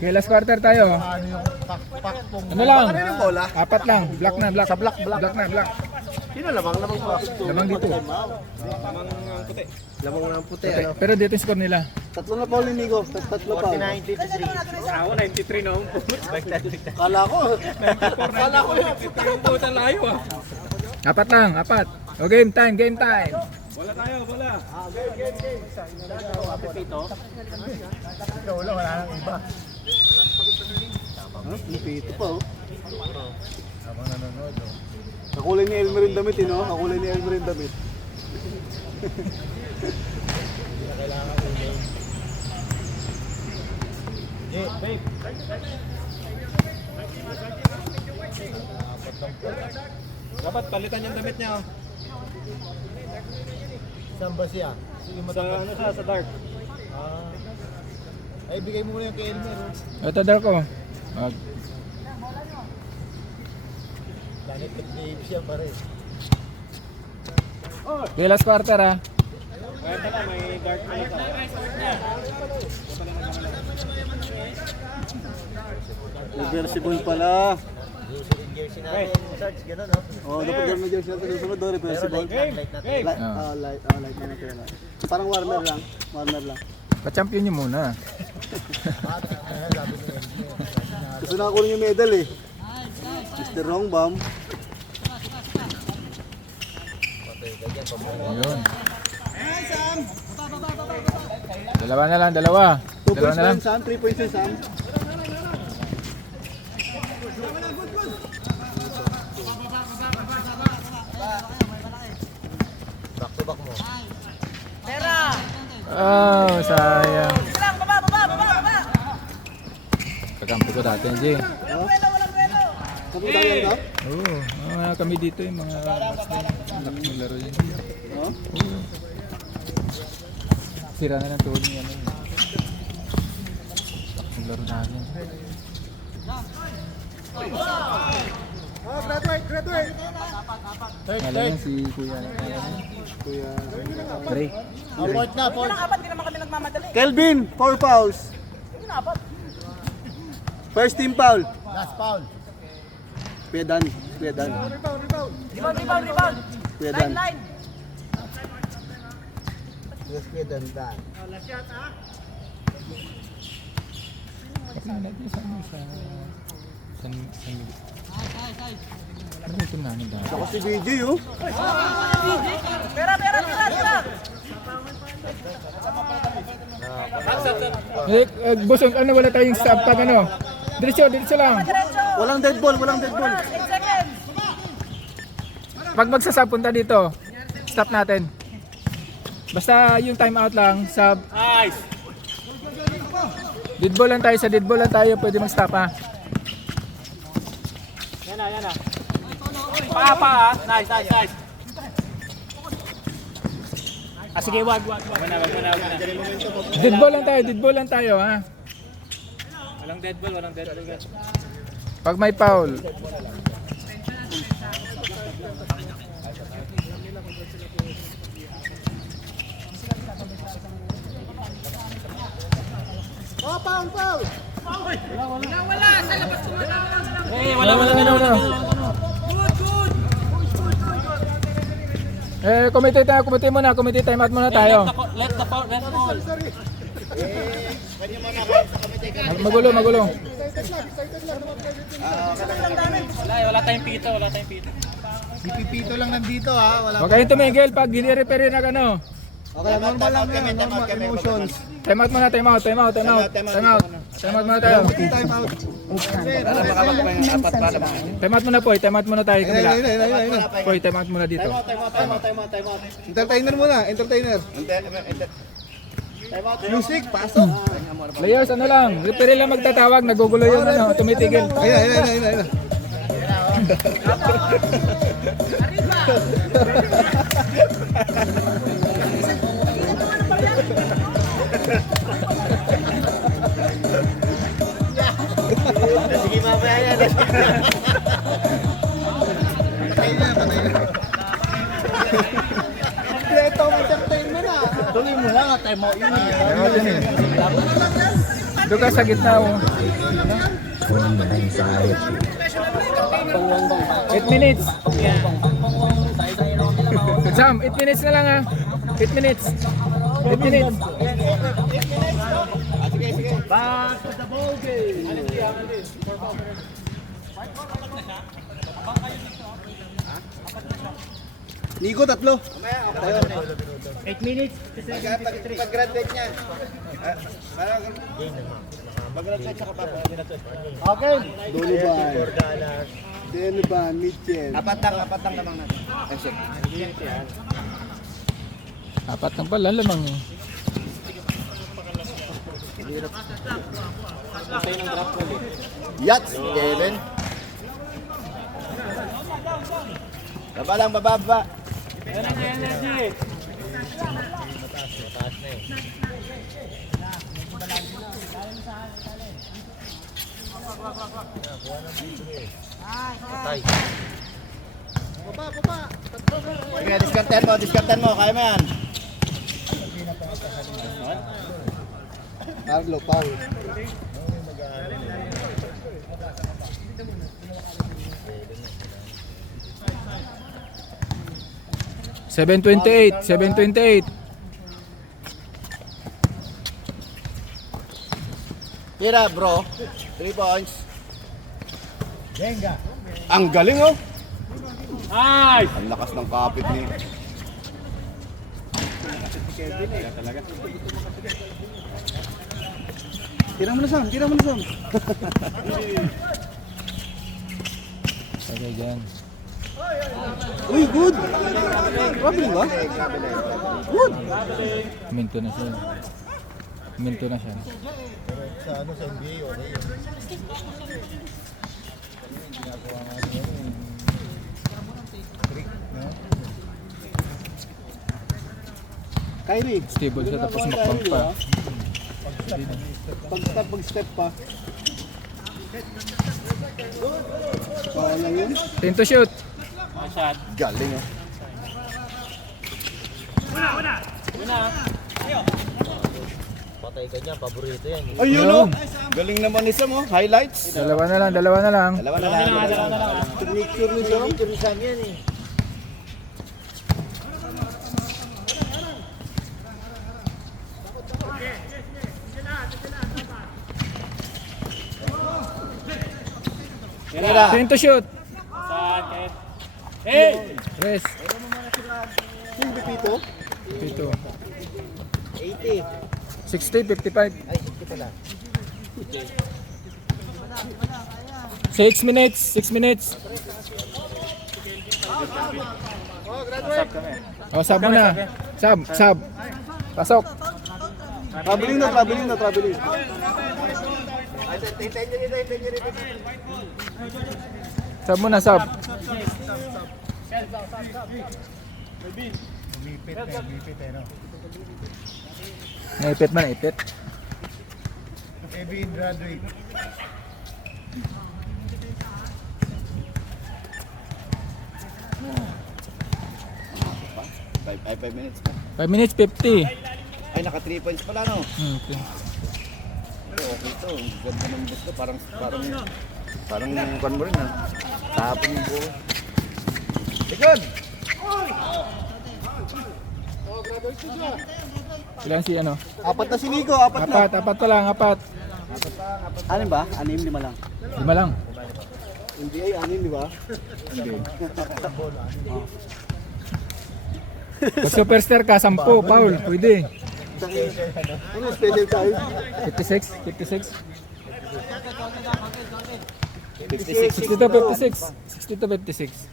Okay, last quarter tayo. Ano lang? Apat lang. Black na, black. Black na, black. Sino lamang pa? Lamang dito. Lamang ng puti, Okay, pero dito yung score nila. Tatlo na Paul ni Nico, tatlo pa. 49-53. Ako 93 na Kala ko. Apat lang, apat. O, game time, game time. Lipito pa oh. Kakulay ni Elmer yung damit, no? Kakulay ni Elmer yung damit. Dapat palitan yung damit niya. Saan ba siya? Sige mo Sa dark. Ay, bigay mo muna yung kay Elmer. Ito daw ko. Planet of Dave siya pare. Okay, last quarter ha. May dark na Reversible pala. Jersey natin, search, gano'n, no? Oh, dapat ganun yung jersey natin susunod, no? Pero Reversible. light natin. Light na natin. Parang warmer lang. Pa-champion nyo muna. Gusto na kunin yung medal eh. Mr. Rongbam. Ayun. Dalawa na lang, dalawa. 2 Dalawa points na lang. lang, Sam. 3 points lang, Sam. Back to back mo. Oh, sayang. Lang, baba! Kakampi ko dati, G. Kapunta ka lang, Sam? Oo, kami dito yung mga naglaro yun. Oh? Sira na ng tuhod niya. Naglaro namin. Graduate! Alam niya si Kuya. Kuya. Ray. Point na, point. Apat, di naman kami nagmamadali. Kelvin, 4 fouls. First team foul. Last foul. Kuya Dan. Rebound. Kuya Dan. Line. Yes, kaya dandan. Kapag natin sa ano ito namin dahil? Ako si BJ, oh. Pera. Busong, ano wala tayong stop pag ano? Diretso lang. Diretso. Walang dead ball, walang dead ball. 8 seconds. Pag magsasub, punta dito. Stop natin. Basta yung time out lang, sub. Nice! Dead ball lang tayo, sa dead ball lang tayo, pwede mag-stop ha. Yan na. Pa. Nice. Sige, wag na. Dead ball lang tayo ha. Walang dead ball. Pag may foul. Committee muna, time out muna tayo. Let the ball. Magulo. Wala tayong pito. Si Pipito lang nandito ha. Wala. Huwag kayong tumigil pag hindi-repair na ano. Okay, normal lang yan, normal emotions. Time out muna. Time out muna tayo. Time out. Para makapagpang apat pa naman. Time out muna po, time out muna tayo kabila. Ayun. Po, time out muna dito. Time out. Entertainer muna, entertainer. Music, pasok. Players, ano lang, referee lang magtatawag, nagugulo yung ano, tumitigil. Ayun. Sige mamaya yan. Ito ang entertainment na. Tuloy mo lang at time out yun. Doon ka sa gitna oh. 8 minutes. Sam, 8 minutes na lang ha. 8 minutes. 8 minutes. Back to the ball game. Nico, tatlo. 8 minutes. Pag-graduate niya. Okay. Donovan, Mitchell. Apat lang naman natin. Apat lang pala lamang eh. Yats, Kevin. Baba lang, baba. Sige, diskarten mo, kaya mo yan. Carlo, Paul. $7.28. Tira, bro. 3 points. Ang galing, oh. Nice! Ang lakas ng kapit ni. Tira mo na, Sam. Okay, dyan. Uy, good. Grabe ba? Good. Minto na siya. Sa NBA, okay. Kyrie. Stable siya tapos makpang pa. Pag-step pa. Sayang yun. 10 to shoot. Galing, oh. Patay ka dyan, paborito yan. Ayun, oh. Galing naman ni Sam, oh. Highlights. Dalawa na lang. Dalawa na lang. Picture ni Sam yan eh. Tira. 10 to shoot. Hey! Rest. Yung Pipito. Pito. 80. 60, 55. Ay, 60 pala. 6 minutes, 6 minutes. Oh, sub muna. Sub. Pasok. Traveling na, traveling na, traveling. Sub muna, sub. Naipit man, naipit. Kevin graduate. Ay, 5 minutes pa. 5 minutes, 50. Ay, naka 3 points pala, no? Okay. Pero okay to. Ganda ng gusto. Parang kan mo rin, ha? Tapon yung buo. Likod! Ilan si ano? Apat na si Nico, apat na. Apat pa lang, apat. Anim ba? Anim, 5 lang. 5 lang. Hindi ay anim, di ba? Pag superstar ka, 10, Paul. Pwede. Ano special tayo? 56, 56. 56. 60 to 56. 60 to 56.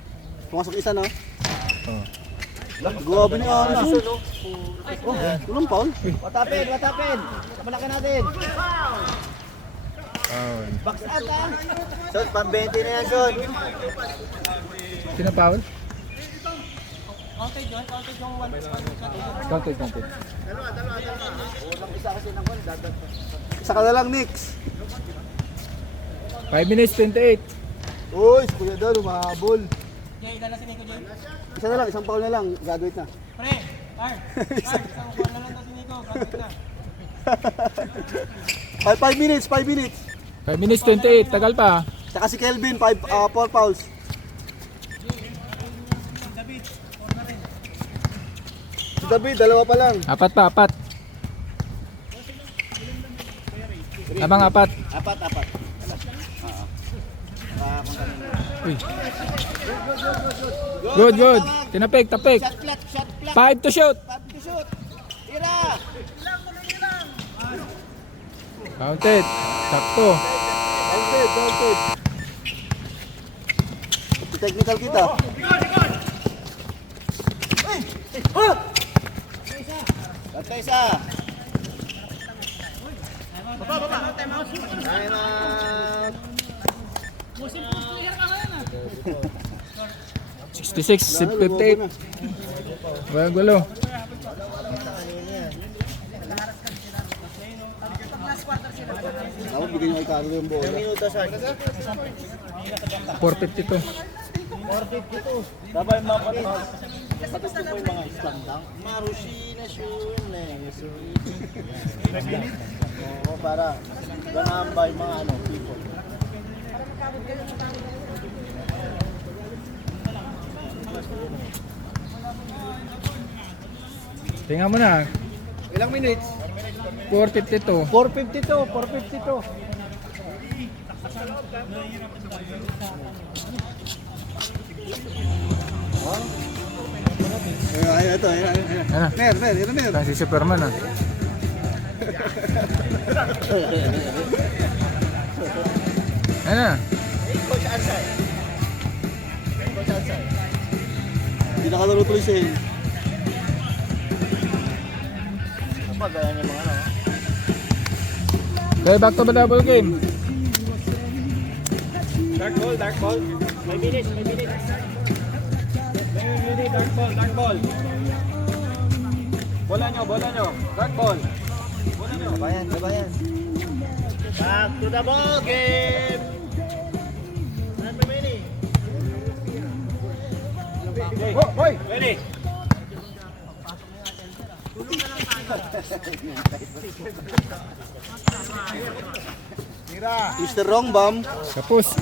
Pumasok isa na. Oh. Grabe ni Anderson. Oh, walang foul. Watapin! Kamalaki natin! Box out, ha? Son, pang 20 na yan, Son. Sino Paul? Counted yung 1. Counted. Isa ka na lang, Nix. 5 minutes, 28. Uy, si Kuya daw, lumahabol. Jay, dala si Nico, Jay. Isa na lang, isang foul na lang. Graduate na. Pre, isang buwan na lang to si Nico. Graduate na. 5 minutes, 5 minutes. 5 minutes, 28. Tagal pa. Saka si Kelvin, 4 fouls. Si David, dalawa pa lang. Apat pa, apat. Abang apat. Apat. Uy. Good. Tinapik, tapik. Shot flat. 5 to shoot. 5 to shoot. Tira! Counted. Sakto. Counted. Technical kita. At isa. Time out. 66, 58. Walang gulo. Ako, bigyan nyo kay Carlo yung bola. Minuto, Son. 452. Sabay mga patay. Marushina shune. Oo, para ganambay mga people. Tingnan mo na. Ilang minutes? 452. 452. Ayun, ito. Ano? Mer. Ito si Superman ah. Ano? Hindi nakalaro tuloy siya eh. Pagaya niya mga ano. Okay, back to the double game. Dark ball. 5 minutes. Dark ball. Bola nyo. Dark ball. Gabayan. Back to the ball game. Hoy! Ready? Mr. Wrong Bomb. Tapos.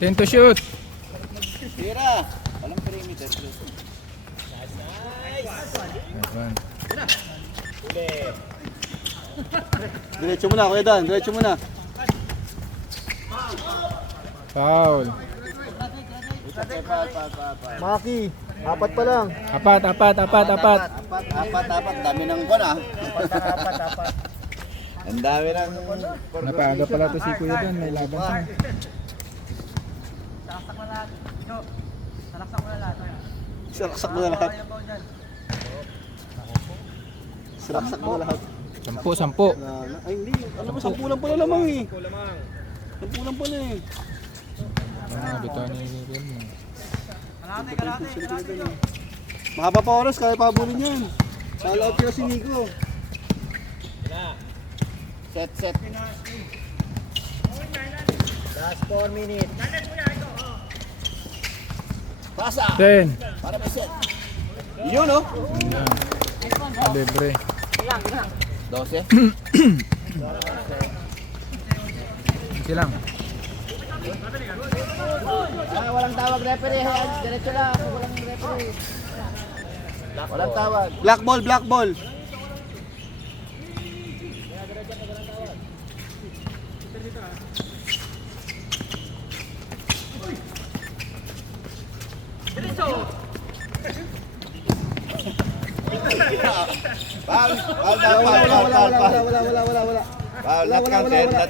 Ten to shoot. Tira! Walang perimeter. Ayan. Diretso mo na, Kuya Dan. Diretso mo na. Foul. Maki, apat pa lang. Apat. Apat. Dami ng kon ah. Ang dami ng... Napaaga pala to si Kuya Dan. May laban siya. Silaksak mo na lahat. Silaksak mo na lahat. 10. Ay hindi, alam mo, 10 lang pala lamang eh. 10 lang pala eh. Bitaw ni Riel mo. Mahaba pa oras, kaya pabulin yan. Sala out kila si Nico. Set. Last 4 minutes. Pasa! 10. Para may set. Yun oh! Yan. Libre. 12. Sige lang. Walang tawag referee. Diretso lang. Walang referee. Walang tawag. Black ball. Foul. Wala. Foul. Not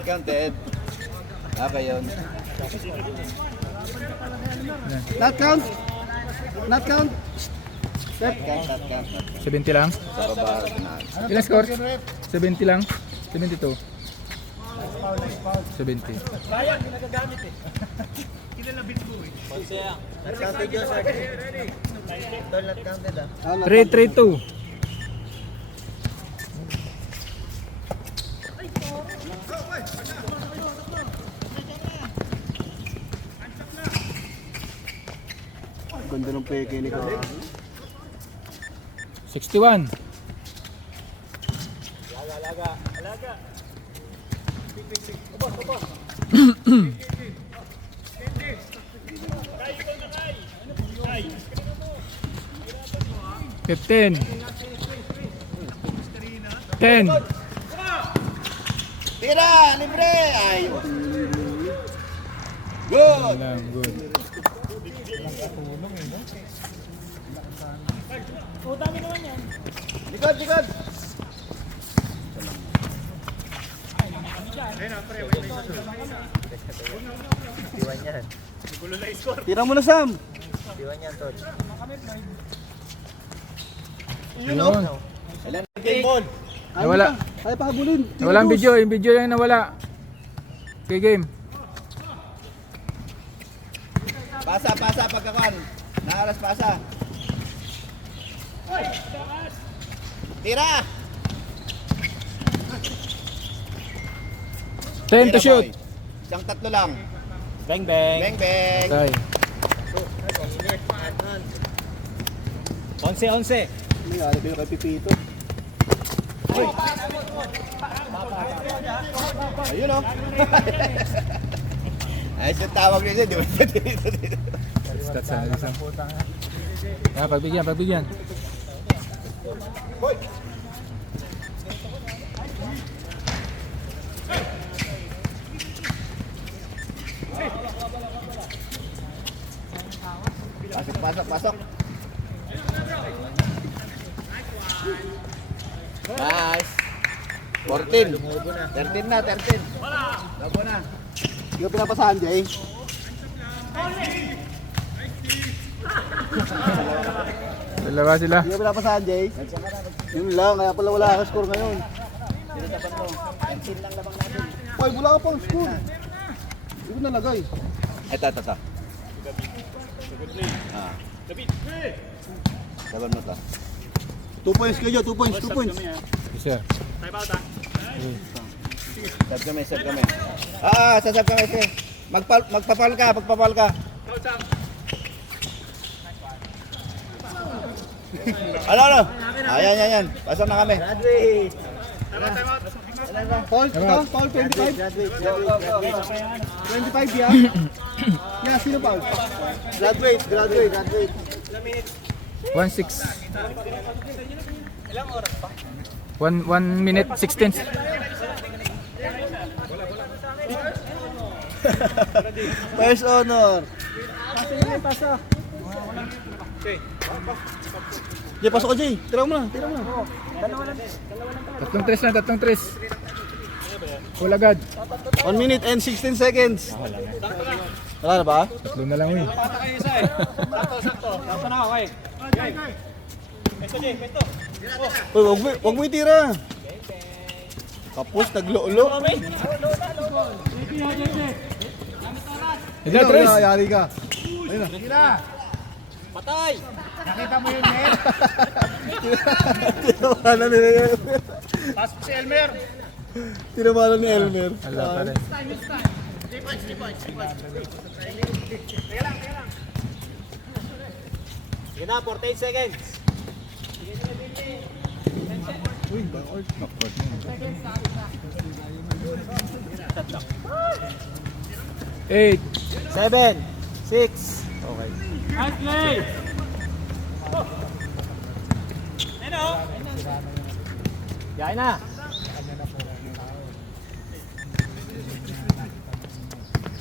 counted. Okay yun. Not count. Step. Not count. 70 lang. Sa baba. Ilang score? 70 lang. 72. 70. Not counted yun, sir. Tol, not counted ah. 3-3-2. Ganda ng peke ni Kuya. 61. Fifteen. 10. Tira! Libre! Ayun. Good! Lang, good. Likod! Tiwan yan. Tira mo na, Sam. Tiwan yan, Tol. Yun. Game ball! Nawala. Kaya pa habulin. Nawala ang video. Yung video yung nawala. Okay, game. Pasa pagkakuan. Naaras pasa. Tira! 10 to Tira, shoot. boy. Isang tatlo lang. Bang, bang. Bang bang. Okay. 11. May alip yung kay Pipito. Ayun oh. Ayos yung tawag nila. Di ba? Stats na isang. Pagbigyan. Pasok. Nice. 14. 13 na. Lago na. Hindi ka pinapasahan, Jay. Dalawa sila. Hindi ka pinapasahan, Jay. Yun lang, kaya pala wala ka score ngayon. Hoy, wala ka pang score. Hindi ko nalagay. Ito. Saban mo to. 2 points kayo, 2 points. Isa. Serve kami. Sasab kami. Magpapal ka. Ano? Ayan. Pasok na kami. Paul, ito? Paul, 25? 25 yan? Yeah, sino Paul? Graduate. 1-6. 1 minute 16. First honor. Jay, pasok ka, Jay. Tira mo na, tira mo na. Tatlong tres lang, tatlong tres. Full agad. 1 minute and 16 seconds. Wala na ba? Tatlo na lang, eh. Uy, wag mo itira. Kapos, naglo-lo. Ito, tres. Yari ka. Patay! Nakita mo yun, Mel? Tinamalan ni Elmer. Pasok si Elmer. Tinamalan ni Elmer. Wala pa rin. Sige na, 48 seconds. Backcourt na yun. 8. 7, 6. Okay. Yain na.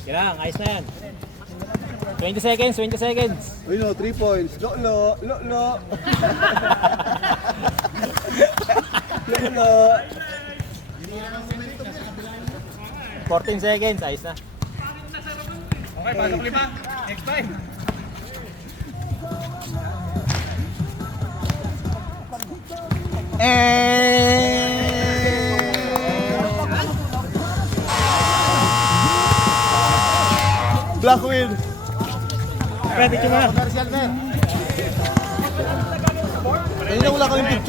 Sige lang, ayos na yan. 20 seconds, 20 seconds. Uy, no, 3 points. Lo-lo, lo-lo. Lo-lo. 14 seconds, ayos na. Okay, pasok 5. Next time. Black win. Pwede ka na. Kanina wala kaming picture.